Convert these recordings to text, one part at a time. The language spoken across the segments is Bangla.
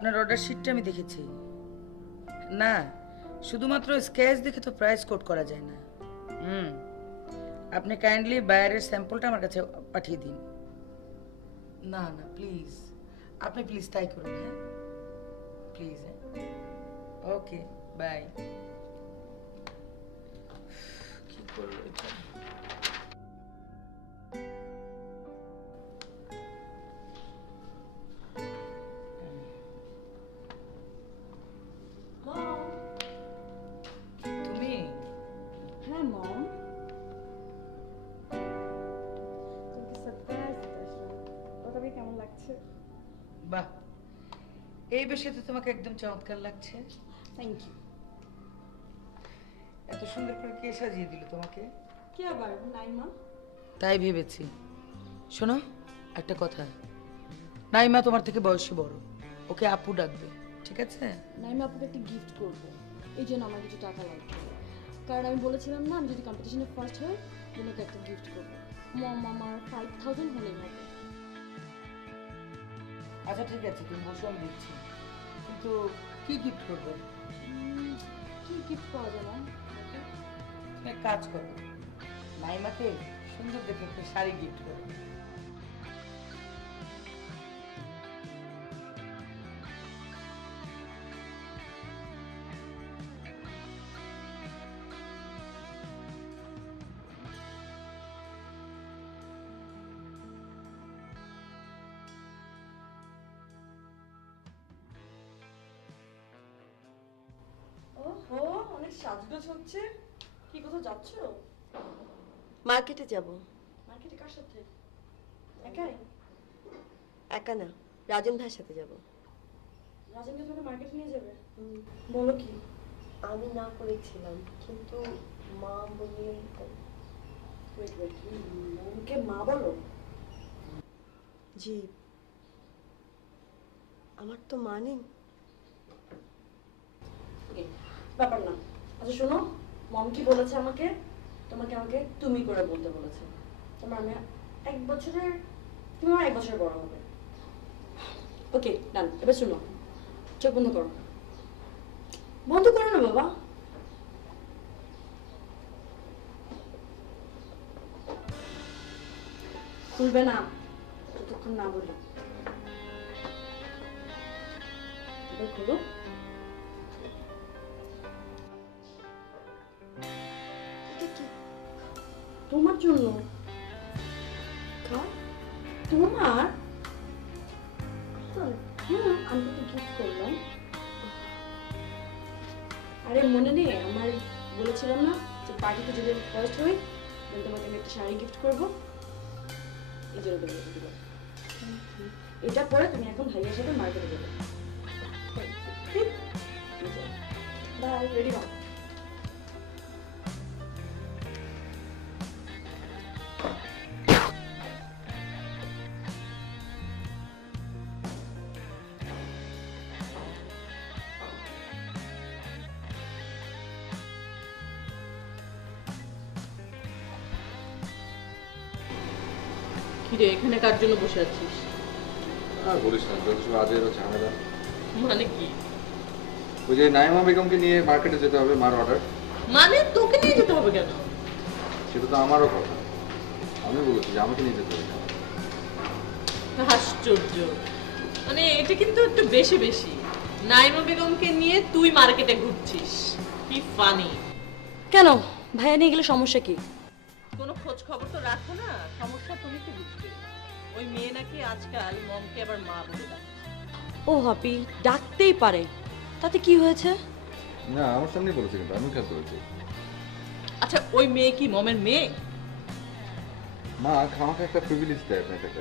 আপনার অর্ডার শিটটা আমি দেখেছি। না, শুধুমাত্র স্কেচ দেখে তো প্রাইস কোট করা যায় না। আপনি কাইন্ডলি বায়ারের স্যাম্পলটা আমার কাছে পাঠিয়ে দিন। না না প্লিজ, আপনি প্লিজ তাই করুন। হ্যাঁ প্লিজ। হ্যাঁ ওকে বাই। কি করলো এটা? মম, তুমি হ্যাঁ মম, তোমাকে সারপ্রাইজ দিতে আসলাম। তবে কেমন লাগছে? বাহ, এই বিষয়ে তো তোমাকে একদম চমৎকার লাগছে। Thank you. এত সুন্দর করে কে সাজিয়ে দিল তোমাকে? কি আবার নাইমা? তাই ভেবেছি। শোনো একটা কথা, নাইমা তোমার থেকে বয়সে বড়, ওকে আপু ডাকবে, ঠিক আছে? নাইমা আপুকে একটা গিফট করবো, এই জন্য আমার কিছু টাকা লাগবে। কারণ আমি বলেছিলাম না, আমি যদি কম্পিটিশনে ফার্স্ট হই ওনাকে একটা গিফট করবো। মম আমার 5000 হলেই হবে। আচ্ছা ঠিক আছে, তুমি বসো, আমি দিচ্ছি। কিন্তু কি গিফট করবে? কি গিফট পাওয়া যায় মম? তুমি এক কাজ করো, নাইমাকে সুন্দর দেখে একটা শাড়ি গিফট করো। ওহো, অনেক সাজগোজ হচ্ছে। কি কোথাও যাচ্ছ? মার্কেটে যাব। মার্কেটে কার সাথে? একাই? একা না, রাজন ভাইয়ের সাথে যাব। রাজনকে তোমাকে মার্কেটে নিয়ে যাবে? বলো কি? আমি না করেছিলাম, কিন্তু মা বললেন তাই। ওয়েট ওয়েট, তুমি মমকে মা বলো? জি, আমার তো মা নেই। ওকে, ব্যাপার না। আচ্ছা শোনো, মম কি বলেছে আমাকে? তোমাকে আমাকে তুমি করে বলতে বলেছে। তোমার আমি 1 বছরের, তুমি আমার 1 বছর বড় হবে। ওকে ডান। এবার শোনো, চোখ বন্ধ করো। বন্ধ করো না বাবা। খুলবে না যতক্ষণ না বলি। এবার খুলো। এটা কি? তোমার জন্য। কার? তোমার? আমার? আমি তো গিফট করলাম। আরে মনে নেই আমার বলেছিলাম না যে পার্টিতে যদি আমি ফার্স্ট হই তাহলে তোমাকে আমি একটা শাড়ি গিফট করবো। এই জন্য তোমাকে দিলাম। এটা পরে তুমি এখন ভাইয়ের সাথে মার্কেটে যাবে। বাই, রেডি হও। কিরে এখানে কার জন্য বসে আছিস? আর বলিস না, যত সব আজের ঝামেলা। মানে কি? ওই যে নাইমা বেগমকে নিয়ে মার্কেটে যেতে হবে, মার অর্ডার। মানে তোকে নিয়ে যেতে হবে কেন? সেটা তো আমারও কথা, আমি বলেছি যে আমাকে নিয়ে যেতে হবে কেন? আশ্চর্য, মানে এটা কিন্তু একটু বেশি বেশি। নাইমা বেগমকে নিয়ে তুই মার্কেটে ঘুরছিস, কি ফানি। কেন ভাইয়া নিয়ে গেলে সমস্যা কি? কোনো খোঁজ খবর তো রাখো না, সমস্যা তুমি কি বুঝবে? ওই মেয়ে নাকি আজকাল মমকে আবার মা বলে ডাকে। ও হাপি, ডাকতেই পারে, তাতে কি হয়েছে? না, আমার সামনেই বলেছে, কিন্তু আমি খেয়াল করেছি। আচ্ছা ওই মেয়ে কি মমের মেয়ে? মা খামাকে একটা প্রিভিলেজ দেয় আপনার কাছে।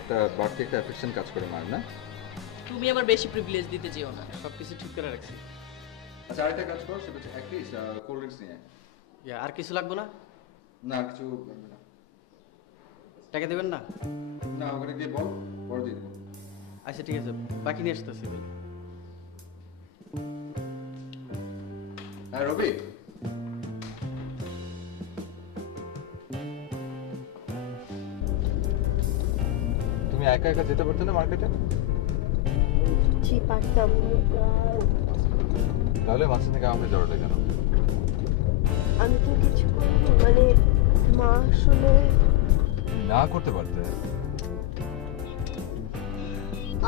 একটা বাড়তি একটা অ্যাফেকশন কাজ করে মার, না? তুমি আমার বেশি প্রিভিলেজ দিতে যেও না। সবকিছু ঠিক করে রাখছি। আচ্ছা আরেকটা কাজ করো, সেটা হচ্ছে এক পিস কোল্ড ড্রিঙ্কস নিয়ে আয়। ইয়া, আর কিছু লাগবে না? না কিছু লাগবে না। টাকা দেবেন না? না, ওখানে গিয়ে বল, পরে দিয়ে দেবো। আচ্ছা ঠিক আছে, বাকি নিয়ে আসতেছি ভাই। হ্যাঁ রবি, তুমি একা একা যেতে পারতে না মার্কেটে? জি পারতাম। তাহলে মাঝখান থেকে আমাকে যাওয়াটা কেন? আমি তো কিছু করিনি, মানে মা আসলে না করতে পারতে।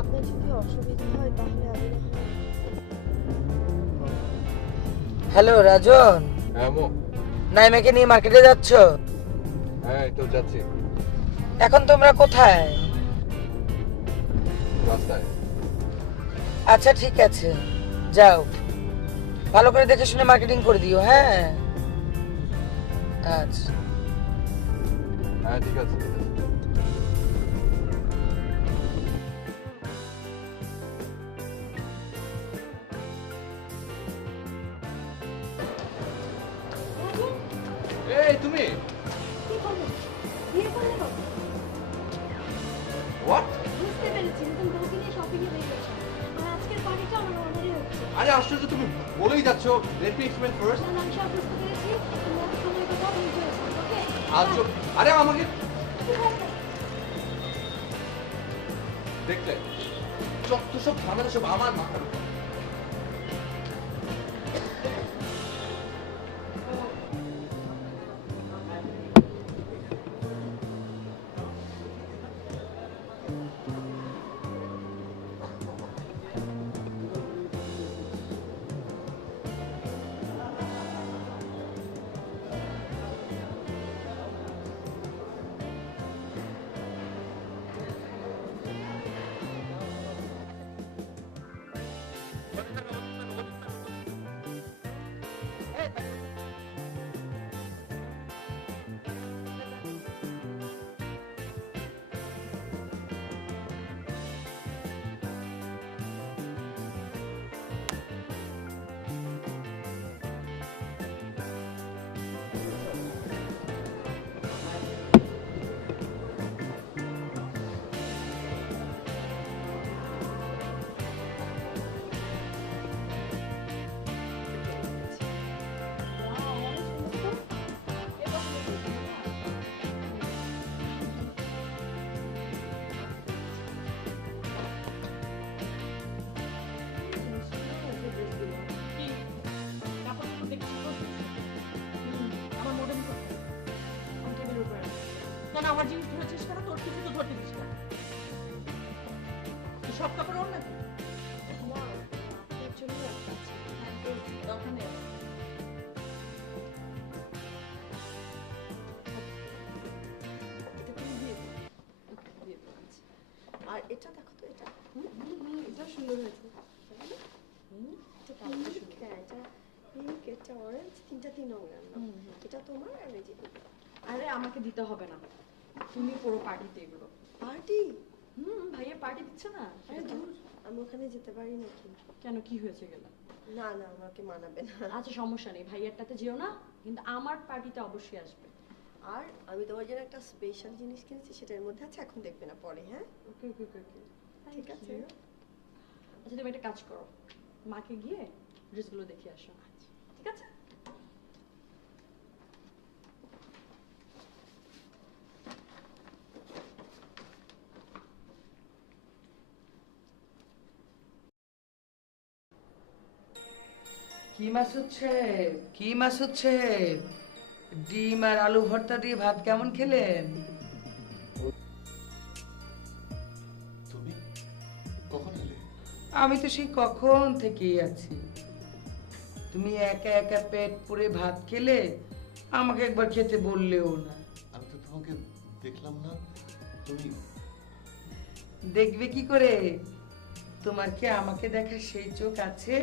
আপনার যদি অসুবিধা হয় তাহলে আমি না হয়। হ্যালো রাজন, হ্যাঁ মো, নাইমাকে নিয়ে মার্কেটে যাচ্ছ? হ্যাঁ এই তো যাচ্ছি এখন তোমরা কোথায়? রাস্তায়। আচ্ছা ঠিক আছে, যাও, ভালো করে দেখে শুনে মার্কেটিং করে দিও। হ্যাঁ আচ্ছা। হ্যাঁ ঠিক আছে ঠিক আছে। এই তুমি কি করলেন? বিয়ে করলে কবে? হোয়াট? বুঝতে পেরেছি, নতুন বউকে নিয়ে শপিং এ বেরিয়েছে। আর আজকের পার্টিটা আমার অনারে হচ্ছে। আরে আশ্চর্য, তুমি বলেই যাচ্ছ। Let me explain first. না, আমি সব বুঝতে পেরেছি। তুমি এত সময় কথা এনজয় করো, ওকে? আজ আরে আমাকে দেখলে যত সব ঝামেলা সব আমার মাথার উপর। কেন আমার জিনিস ধরেছিস কেন? তোর কিছু তো ধরতে দিস না। তুই সব কাপড় ওর নাকি? না, আপনার জন্য রাখছি। দরকার নেই। এটা তুমি দিয়ে দিও। দিয়ে দিও, আচ্ছা। আর এটা দেখো তো, এটা এটা সুন্দর হয়েছে। এটা কালারটা সুন্দর। হ্যাঁ, এটা পিঙ্ক, এটা অরেঞ্জ, তিনটা তিন রঙের আনলাম। এটা তোমার আর এই যে আরে আমাকে দিতে হবে না, তুমি পুরো পার্টিতে এগুলো। পার্টি। ভাইয়া পার্টি দিচ্ছে না? আরে দূর, আমি ওখানে যেতে পারি নাকি? কেন, কি হয়েছে গেলে? না না, আমাকে মানাবে না। আচ্ছা সমস্যা নেই, ভাইয়ারটাতে যেও না, কিন্তু আমার পার্টিতে অবশ্যই আসবে। আর আমি তোমার জন্য একটা স্পেশাল জিনিস কিনেছি, সেটার মধ্যে আছে, এখন দেখবে না, পরে। হ্যাঁ ওকে ওকে ওকে ওকে, ঠিক আছে। আচ্ছা তুমি একটা কাজ করো, মাকে গিয়ে ড্রেসগুলো দেখে আসো। ঠিক আছে? কি মাসুদ সাহেব, কি মাসুদ সাহেব, ডিম আর আলু ভর্তা দিয়ে ভাত কেমন খেলেন? তুমি কখন এলে? আমি তো সেই কখন থেকেই আছি। তুমি একা একা পেট পুরে ভাত খেলে, আমাকে একবার খেতে বললেও না। আমি তো তোমাকে দেখলাম না। তুমি দেখবে কি করে? তোমার কি আমাকে দেখার সেই চোখ আছে?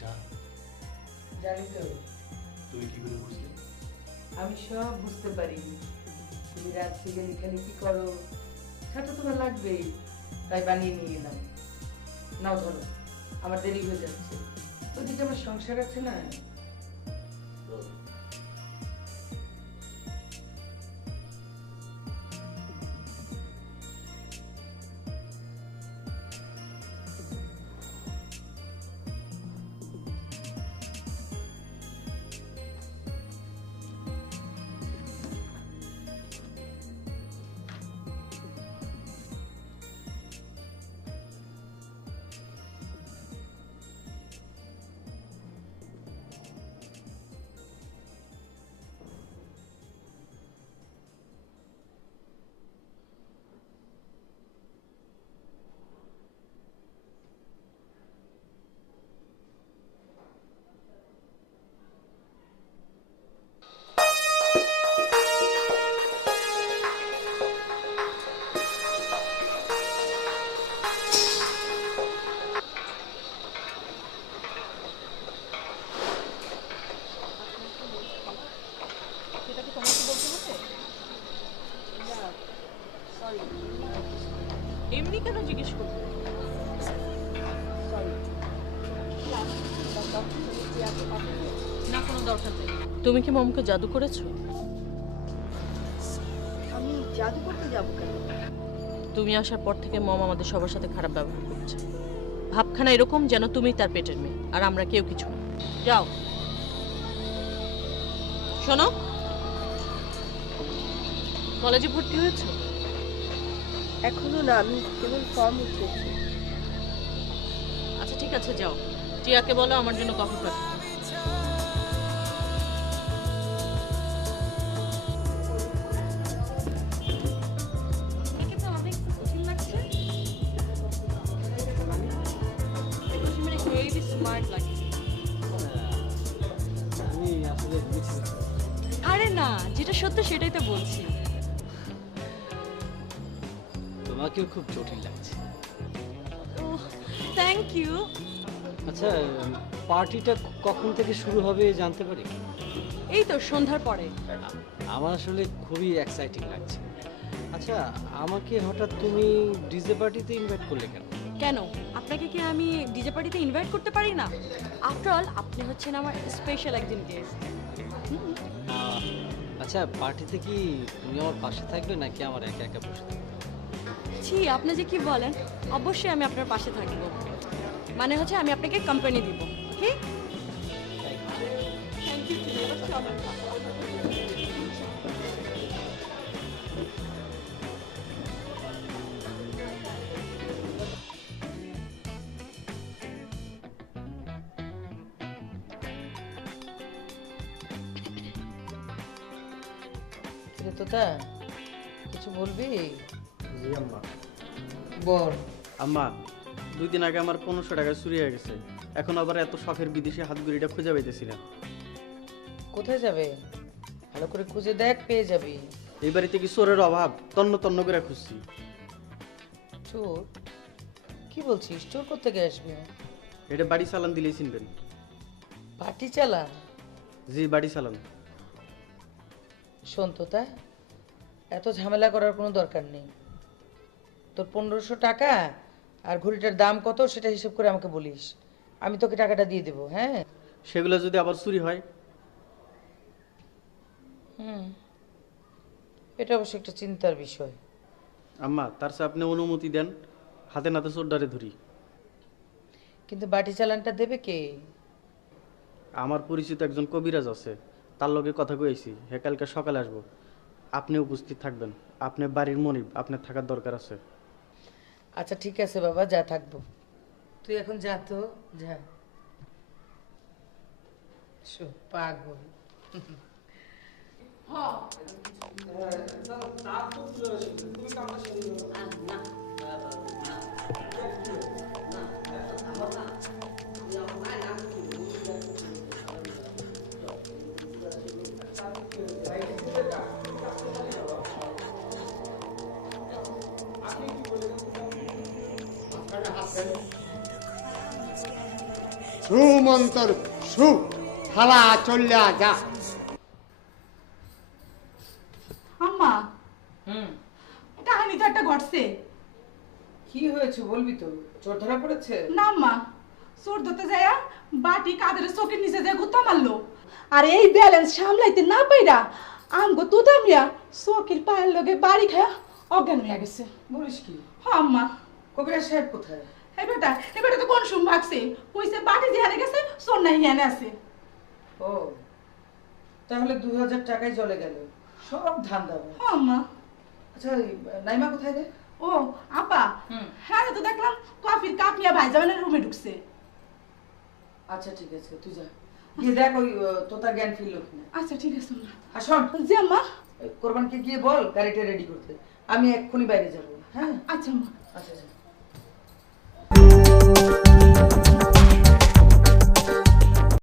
যা, জানি তো, তুমি কি করে বুঝলে? আমি সব বুঝতে পারি। তুমি রাত জেগে এখানে কি করো, সেটা তোমার লাগবেই, তাই বানিয়ে নিয়ে এলাম। নাও ধরো, আমার দেরি হয়ে যাচ্ছে। ওইদিকে আমার সংসার আছে না। দরকার নেই। তুমি কি মমকে জাদু করেছো? আমি জাদু করতে যাবো কেন? তুমি আসার পর থেকে মম আমাদের সবার সাথে খারাপ ব্যবহার করছে। ভাবখানা এরকম যেন তুমি তার পেটের মেয়ে, আর আমরা কেউ কিছু না। যাও। শোনো, কলেজে ভর্তি হয়েছো? এখনো না, আমি কেবল ফর্ম উঠিয়েছি। আচ্ছা ঠিক আছে, যাও। টিয়াকে বলো আমার জন্য কফি পাঠাতে। একে তো অনেক কঠিন লাগছে। ভেরি স্মার্ট লাগছে। আমি আসলে আরে না, যেটা সত্য সেটাই তো বলছি। তোমাকেও খুব জটিল লাগছে। Thank you. আচ্ছা, পার্টিটা কখন থেকে শুরু হবে জানতে পারি? এই তো সন্ধ্যার পরে। আমার আসলে খুবই এক্সাইটিং লাগছে। আচ্ছা, আমাকে হঠাৎ তুমি ডিজে পার্টিতে ইনভাইট করলে কেন? কেন, আপনাকে কি আমি ডিজে পার্টিতে ইনভাইট করতে পারি না? আফটার অল আপনি হচ্ছেন আমার স্পেশাল একজন গেস্ট। আচ্ছা, পার্টিতে কি তুমি আমার পাশে থাকবে নাকি আমার একা একা বসে থাকবে? ছি, আপনি যে কি বলেন, অবশ্যই আমি আপনার পাশে থাকবো। মানে হচ্ছে আমি আপনাকে কোম্পানি দিব। কি? কিরে তোতা, কিছু বলবি? জি আম্মা। বল। আম্মা, 2 দিন আগে আমার 1500 টাকা চুরি হয়ে গেছে। এখন আবার এত শখের বিদেশি হাতগুড়িটা খুঁজে পাইতেছি না। কোথায় যাবে? ভালো করে খুঁজে দেখ, পেয়ে যাবি। এই বাড়িতে কি চোরের অভাব? তন্ন তন্ন করে খুঁজছি। চোর? কি বলছিস? চোর কোত্থেকে আসবে? এটা বাড়ি চালান দিলেই চিনবেন। পার্টি চালা? জি, বাড়ি চালান। শোন তোতা, এত ঝামেলা করার কোনো দরকার নেই। তোর 1500 টাকা আর ঘড়িটার দাম কত সেটা হিসেব করে আমাকে বলিস, আমি তোকে টাকাটা দিয়ে দেবো। হ্যাঁ, সেগুলো যদি আবার চুরি হয়? এটা অবশ্য একটা চিন্তার বিষয়। আম্মা, তার চেয়ে আপনি অনুমতি দেন, হাতে নাতে চোরডারে ধরি। কিন্তু বাটি চালানটা দেবে কে? আমার পরিচিত একজন কবিরাজ আছে, তার লগে কথা কইছি। হে কালকে সকালে আসবো, আপনি উপস্থিত থাকবেন। আপনি বাড়ির মনিব, আপনার থাকার দরকার আছে। আচ্ছা ঠিক আছে বাবা, যা থাকবো। তুই এখন যা তো, যা। শো, পাগল। সুমন্তর সু হালা চল্লা যা। আম্মা, হুম, কাহিনী তো একটা ঘটছে। কি হয়েছে বলবি তো? চোর ধরা পড়েছে? না আম্মা, চোর ধরতে যায়া বাটি কাদের চোখের নিচে যায় গুত্তা মারলো। আর এই ব্যালেন্স সামলাইতে না পাইরা আমগো তুতা মিয়া চোখের পায়ের লগে বাড়ি খায়া অজ্ঞান হয়ে গেছে। বলিস কি? হ্যাঁ আম্মা। কবিরাজ সাহেব কোথায়? এই বেটা তো কোন সুম ভাগছে, কইছে বাটি যেখানে গেছে চোর নাই হিয়ানে আছে। ও, তাহলে 2000 টাকাই চলে গেল, সব ধান্দা। হ্যাঁ আম্মা। আচ্ছা, ওই নাইমা কোথায় রে? ও আপা, হ্যাঁ তো দেখলাম কফির কাপ নিয়ে ভাই জামানের রুমে ঢুকছে। আচ্ছা ঠিক আছে, তুই যা, গিয়ে দেখ ওই তোতা জ্ঞান ফিরল কিনা। আচ্ছা ঠিক আছে আম্মা। আর শোন, জি আম্মা। কোরবানকে গিয়ে বল গাড়িটা রেডি করতে, আমি এক্ষুনি বাইরে যাব। হ্যাঁ আচ্ছা আম্মা। আচ্ছা।